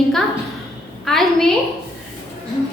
Evening का। आज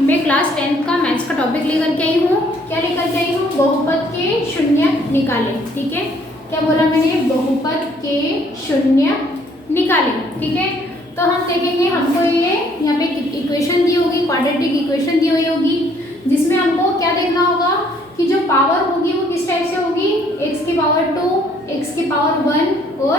मैं क्लास 10 का मैथ्स का टॉपिक लेकर के आई हूँ। क्या लेकर के आई हूँ? बहुपद के शून्य निकाले। ठीक है, क्या बोला मैंने? बहुपद के शून्य निकाले। ठीक है, तो हम देखेंगे हमको ये यहाँ पे इक्वेशन दी होगी, क्वाड्रेटिक इक्वेशन दी हुई होगी, जिसमें हमको क्या देखना होगा कि जो पावर होगी वो किस टाइप से होगी, x की पावर 2, x की पावर 1 और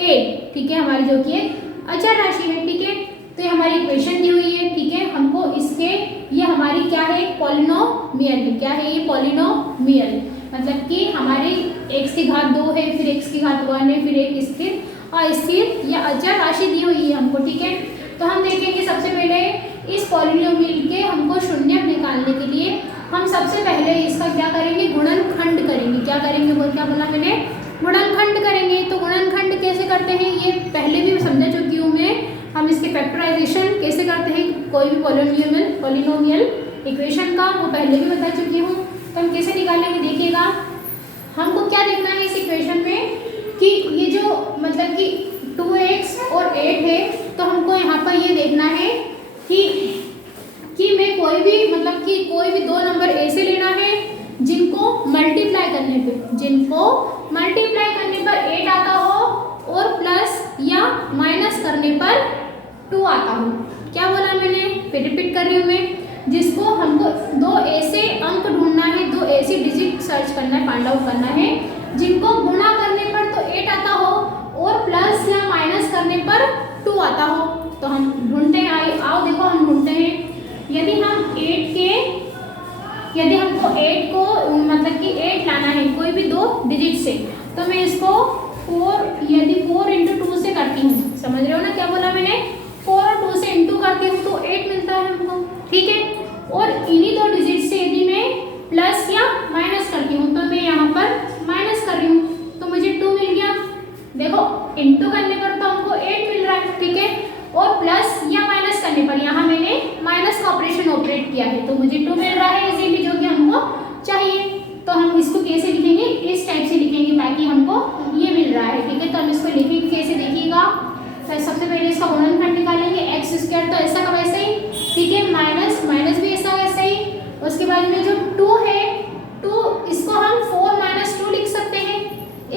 8। ठीक है, हमारी जो कि एक अचर राशि है। ठीक है, तो ये हमारी इक्वेशन दी हुई है। ठीक है, हमको इसके ये हमारी क्या है, पॉलिनोमियल है। क्या है ये? पॉलिनोमियल, मतलब कि हमारी x की घात 2 है, फिर x की घात 1 है, फिर एक स्थिर अस्थिर या अचर राशि दी हुई है हमको। ठीक है, तो हम देखेंगे सबसे पहले इस पॉलिनोमियल के हमको शून्य निकालने के लिए हम सबसे पहले इसका क्या करेंगे, गुणनखंड करेंगे। क्या करेंगे? वो क्या बोला मैंने? गुणनखंड करेंगे। तो गुणनखंड कैसे करते हैं ये पहले भी समझा चुकी हूँ मैं। हम इसके फैक्टराइजेशन कैसे करते हैं कोई भी पॉलिनोमियल इक्वेशन का, वो पहले भी बता चुकी हूँ। तो हम कैसे निकालेंगे देखिएगा। हमको क्या देखना है इस इक्वेशन में कि ये जो मतलब कि 2x और 8 है, तो हमको यहाँ पर ये देखना है कि मैं कोई भी मतलब कि कोई भी दो नंबर ऐसे लेना है जिनको मल्टीप्लाई करने पर 8 आता हो और प्लस या माइनस करने पर 2 आता हो। क्या बोला मैंने? फिर रिपीट कर रही हूँ मैं। जिसको हमको दो ऐसे अंक ढूंढना है, दो ऐसी डिजिट सर्च करना है, फाइंड आउट करना है जिनको गुणा करने पर तो 8 आता हो और प्लस या माइनस करने पर 2 आता हो। तो हम ढूंढते हैं, आओ देखो हम ढूंढते हैं। यदि हमको 8 को मतलब कि 8 लाना है कोई भी दो डिजिट से, तो मैं इसको 4 इंटू 2 से करती हूँ। समझ रहे हो ना क्या बोला मैंने? 4 और 2 से इंटू करती हूँ तो 8 मिलता है हमको। ठीक है, और इन्हीं दो डिजिट से यदि मैं प्लस या माइनस करती हूँ, तो मैं यहाँ पर माइनस कर रही हूँ तो मुझे 2 मिल गया। देखो, इंटू करने पर तो हमको 8 मिल रहा है। ठीक है, और प्लस या माइनस करने पर यहाँ मैंने माइनस का ऑपरेशन ऑपरेट किया है तो मुझे 2 मिल रहा है इजीली, जो कि हमको चाहिए। तो हम इसको कैसे लिखेंगे? इस टाइप से लिखेंगे ताकि हमको ये मिल रहा है। ठीक है, तो हम इसको लिखेंगे कैसे देखिएगा। तो सबसे पहले इसका गुणनखंड निकालेंगे। x स्क्वायर तो ऐसा का वैसा ही। ठीक है, माइनस भी ऐसा वैसा ही। उसके बाद में जो 2 है, 2 इसको हम 4 - 2 लिख सकते हैं।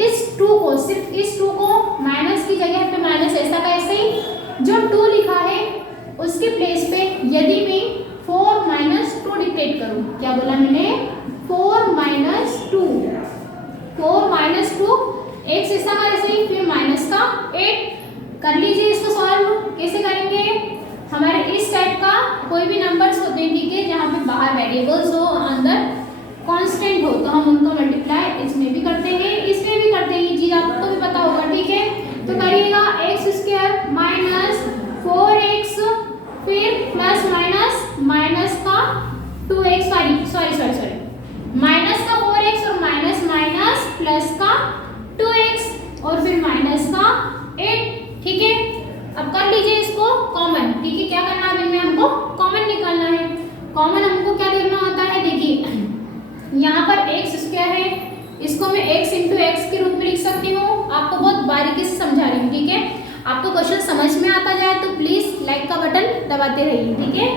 इस 2 को, सिर्फ इस 2 को माइनस की जगह पे माइनस ऐसा का ऐसा ही जो 2 लिखा है उसके प्लेस पे यदि मैं 4 - 2 डिक्टेट करूं, क्या बोला मैंने? 4 - 2 x ऐसा का ऐसे ही, फिर माइनस का 8 कर लीजिए। इसको सॉल्व कैसे करेंगे? हमारे इस टाइप का कोई भी नंबर्स होते हैं, ठीक है, जहाँ पे बाहर वेरिएबल्स हो, अंदर कांस्टेंट हो, तो हम उनका मल्टीप्लाई इसमें भी करते हैं, इसमें भी करते हैं। ये चीज आपको भी पता होगा। ठीक है, तो करिएगा x स्क्वायर माइनस 4x फिर प्लस माइनस का 2x, सॉरी माइनस का 4x और माइनस प्लस का 2x और फिर माइनस का 8। ठीक है, अब कर लीजिए इसको कॉमन। ठीक है, क्या करना है इनमें? हमको कॉमन निकालना है। कॉमन हमको क्या देखना होता है? देखिए, यहाँ पर x स्क्वायर है, इसको मैं x इंटू एक्स के रूप में लिख सकती हूँ। आपको बहुत बारीकी से समझा रही हूँ। ठीक है, आपको क्वेश्चन समझ में आता जाए तो प्लीज लाइक का बटन दबाते रहिए। ठीक है,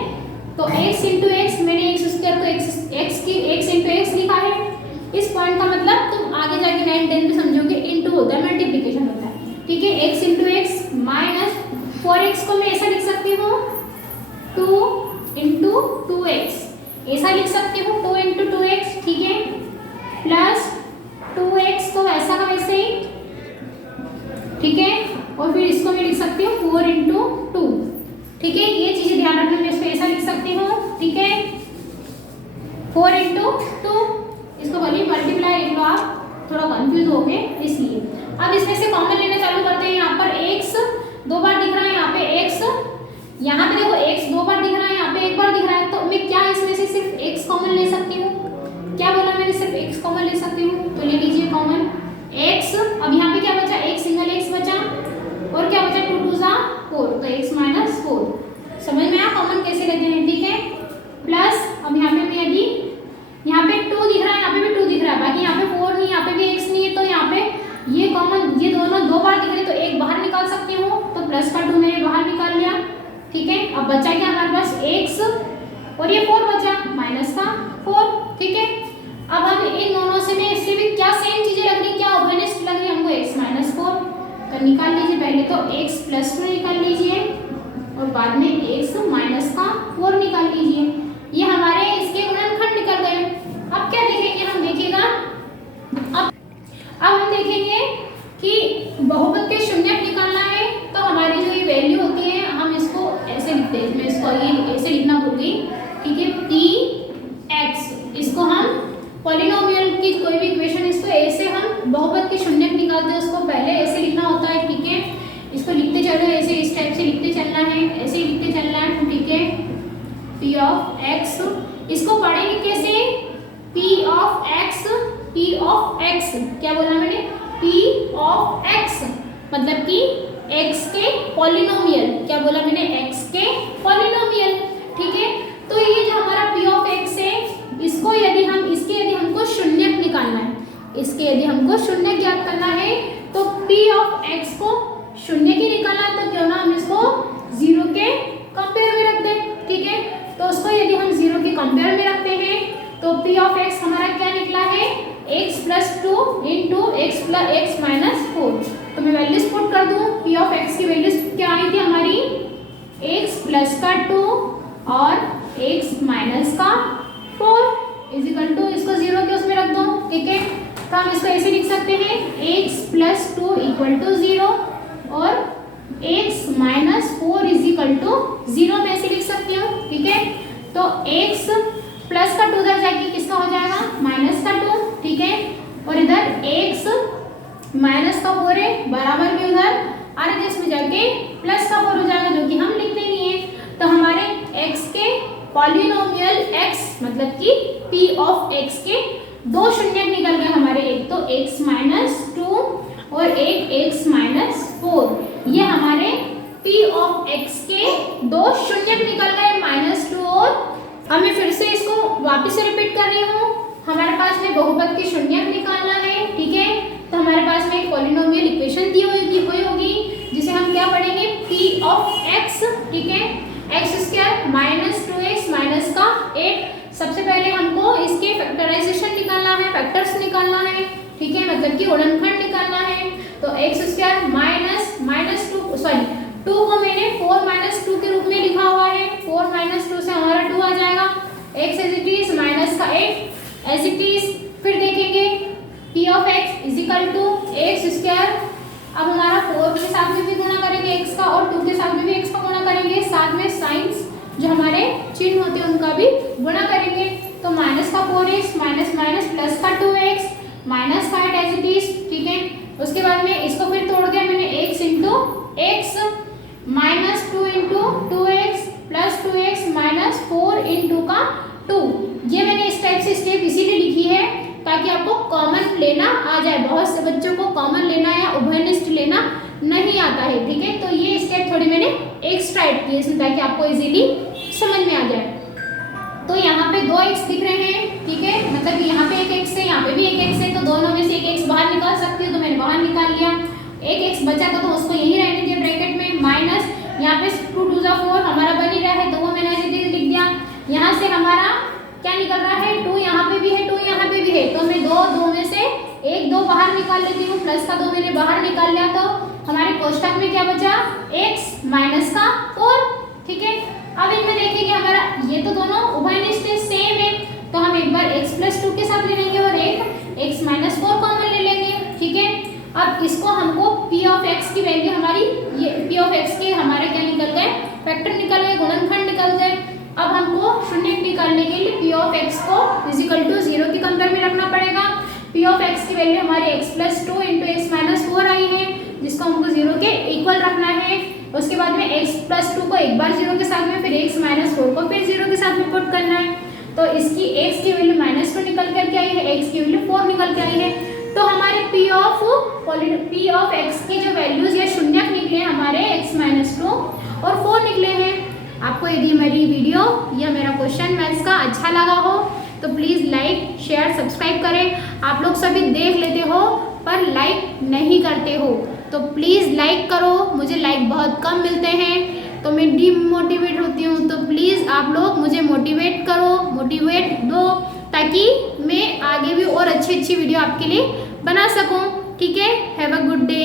तो x इंटू एक्स, मैंने x स्क्वायर को x इंटू एक्स लिखा है। इस पॉइंट का मतलब तुम आगे जाके 9, 10 में समझोगे, इंटू होता है, मल्टीप्लीकेशन होता है। ठीक है, x into x minus 4x को मैं ऐसा लिख सकती हूँ 2 इंटू 2x, ऐसा लिख सकती हूँ 2 इंटू 2x। ठीक है, प्लस 2x को ऐसा का वैसे ही। ठीक है, और फिर इसको मैं लिख सकती हूँ 4 इंटू 2। ठीक है, ये चीजें ध्यान रखना, मैं इसको ऐसा लिख सकती हूँ। ठीक है, 4 इंटू 2, इसको भले मल्टीप्लाई लिख लो, आप थोड़ा कंफ्यूज हो गए इसलिए। अब इसमें से कॉमन लेना चालू करते हैं। यहाँ पर x 2 बार दिख रहा है, यहाँ पे x, यहाँ पे देखो x 2 बार दिख रहा है, यहाँ पे 1 बार दिख रहा है, तो मैं क्या इसमें से सिर्फ x कॉमन ले सकती हूँ? क्या बोला मैंने? सिर्फ x कॉमन ले सकती हूँ, तो ले लीजिए कॉमन x। अब यहाँ पे क्या बचा? एक सिंगल x बचा और क्या बचा? 2 2 जा 4, तो x माइनस 4। समझ में आया कॉमन कैसे लेते हैं? ठीक है, प्लस अब यहाँ पे मैं यदि यहाँ पे 2 दिख रहा है, यहाँ पे भी 2 दिख रहा है, बाकी यहाँ पे 4 नहीं, यहाँ पे भी x नहीं है, तो यहाँ पे ये कॉमन, ये दोनों 2 बार दिख रहे तो एक बाहर निकाल सकती हूँ, तो प्लस का 2 मैंने बाहर निकाल लिया। ठीक है, बचा क्या हमारे पास x और ये 4 बचा माइनस का 4, ठीक है। अब हम इन दोनों से में इससे भी क्या सेम चीजें लग रही, क्या उभयनिष्ठ लग रही है हमको, x माइनस 4। तो निकाल लीजिए, पहले तो x प्लस 2 निकाल लीजिए और बाद में x माइनस का 4 निकाल लीजिए। ये हमारे इसके गुणनखंड निकल गए। अब क्या देखेंगे हम, देखिएगा अब हम देखेंगे कि बहुपद के शून्यक निकालना है। तो हमारी जो ये वैल्यू होती है हम इसको ऐसे लिखते हैं, मैं इसको ये ऐसे लिखना भूल गई, ठीक है। px, इसको हम पॉलिनोमियल की कोई भी इक्वेशन, इसको ऐसे हम बहुपद के शून्यक निकालते हैं, उसको पहले ऐसे लिखना होता है, ठीक है। इसको लिखते चलो, ऐसे इस टाइप से लिखते चलना है, ऐसे ही लिखते चलना है, ठीक है। p ऑफ x, इसको पढ़ेंगे कैसे, p ऑफ x, क्या बोला मैंने, p ऑफ x मतलब कि x के पॉलिनोमियल, क्या बोला मैंने, x के पॉलिनोमियल, ठीक है। तो ये जो हमारा p ऑफ x है, इसको यदि हमको शून्यक निकालना है, इसके यदि हमको शून्यक ज्ञात करना है, तो p ऑफ x को शून्य की निकालना है, तो क्यों ना हम इसको 0 के कंपेयर में रख दें, ठीक है। तो उसको यदि हम 0 के कंपेयर में रखते हैं तो p ऑफ x हमारा क्या निकला है, x plus 2 into x minus 4। तो मैं वैल्यूज पुट कर दूं, p ऑफ x की वैल्यूज क्या आई थी हमारी, x प्लस का 2 और x माइनस का 4 इजिकल टू, इसको 0 के उसमें रख दो, ठीक है। तो हम इसको ऐसे लिख सकते हैं, x प्लस 2 इक्वल टू 0 और x माइनस 4 इजिकल टू 0 में ऐसे लिख सकती हूँ, ठीक है। तो x प्लस का 2 उधर जाके किसका हो जाएगा, माइनस का 2, ठीक है। और इधर x माइनस का 4 है, बराबर में उधर आर देश में जाके प्लस का 4 हो जाएगा, जो कि हम लिखते नहीं है। तो हमारे x के पॉलिनोमियल x मतलब कि p ऑफ x के दो शून्य निकल गए हमारे, एक तो x माइनस 2 और एक x माइनस 4। ये हमारे p ऑफ x के दो शून्य निकल गए, -2 और। अब मैं फिर से इसको वापस से रिपीट कर रही हूँ। हमारे पास में बहुपद के शून्यक निकालना है, ठीक है। तो हमारे पास में एक पॉलिनोमियल इक्वेशन दी हुई होगी, जिसे हम क्या पढ़ेंगे, p ऑफ x, ठीक है। x square minus 2x minus का 8। सबसे पहले हमको इसके फैक्टराइजेशन निकालना है, फैक्टर्स निकालना है, ठीक है, मतलब कि गुणनखंड निकालना है। तो x स्क्वायर -2 को मैंने 4 - 2 के रूप में लिखा हुआ है। 4 - 2 से हमारा 2 आ जाएगा। x as it is minus का 8 एज इट इज। फिर देखेंगे p of x is equal to x square. अब हमारा 4 के साथ में भी गुणा करेंगे x का और 2 के साथ में भी x का गुणा करेंगे, साथ में साइंस जो हमारे चिन्ह होते हैं उनका भी गुणा करेंगे। तो माइनस का 4x माइनस माइनस प्लस का 2x माइनस का 8 एज इट इज, ठीक है। उसके बाद में इसको फिर तोड़ दिया मैंने, x into x minus 2 into 2x plus 2x minus 4 into का 2। ये मैंने इस टाइप से स्टेप इसीलिए लिखी है ताकि आपको कॉमन लेना आ जाए। बहुत से बच्चों को कॉमन लेना या उभयनिष्ठ लेना नहीं आता है, ठीक है। तो ये स्टेप थोड़ी मैंने एक्स्ट्रा ऐड की है ताकि आपको इजीली समझ में आ जाए। तो यहाँ पे 2x दिख रहे हैं, ठीक है, मतलब कि यहाँ पे एक x है, यहाँ पे भी एक x है, तो दोनों में से एक x बाहर निकाल सकती हूँ, तो मैंने बाहर निकाल लिया। एक x बचा था तो उसको यही रहने दिया ब्रैकेट में, माइनस यहाँ पे 2 2 4 हमारा बन ही रहा है, तो वो मैंने ऐसे लिख दिया। यहाँ से हमारा क्या निकल रहा है, 2 यहाँ पे भी है, 2 यहाँ पे भी है, तो मैं 2 में से 1 2 बाहर निकाल लेती हूँ, प्लस का 2 मैंने बाहर निकाल लिया। तो हमारे कोष्ठक में क्या बचा, x माइनस का 4, ठीक है। अब इनमें देखेंगे हमारा ये तो दोनों उभयनिष्ठ सेम है, तो हम एक बार x प्लस 2 के साथ ले लेंगे और एक x माइनस 4 कॉमन ले लेंगे, ठीक है। अब इसको हमको p ऑफ x की वैल्यू हमारी ये p ऑफ x के हमारे क्या निकल गए, फैक्टर निकल गए, गुणनखंड निकल गए। अब हमको शून्य निकालने के लिए p ऑफ x को इजिकल टू 0 के कंपेयर में रखना पड़ेगा। p ऑफ x की वैल्यू हमारी x plus 2 into x minus 4 आई है, जिसको हमको 0 के इक्वल रखना है। उसके बाद में x प्लस 2 को एक बार 0 के साथ में, फिर x माइनस 4 को फिर 0 के साथ में पुट करना है। तो इसकी x की वैल्यू माइनस 2 निकल करके आई है, x की वैल्यू 4 निकल के आई है। तो हमारे p ऑफ x के जो वैल्यूज या शून्यक निकले हमारे x माइनस 2 और 4 निकले हैं। आपको यदि मेरी वीडियो या मेरा क्वेश्चन मैथ्स का अच्छा लगा हो तो प्लीज़ लाइक शेयर सब्सक्राइब करें। आप लोग सभी देख लेते हो पर लाइक नहीं करते हो, तो प्लीज़ लाइक करो। मुझे लाइक बहुत कम मिलते हैं तो मैं डीमोटिवेट होती हूँ। मोटिवेट करो, मोटिवेट दो, ताकि मैं आगे भी और अच्छी अच्छी वीडियो आपके लिए बना सकूं। ठीक है, हैव अ गुड डे।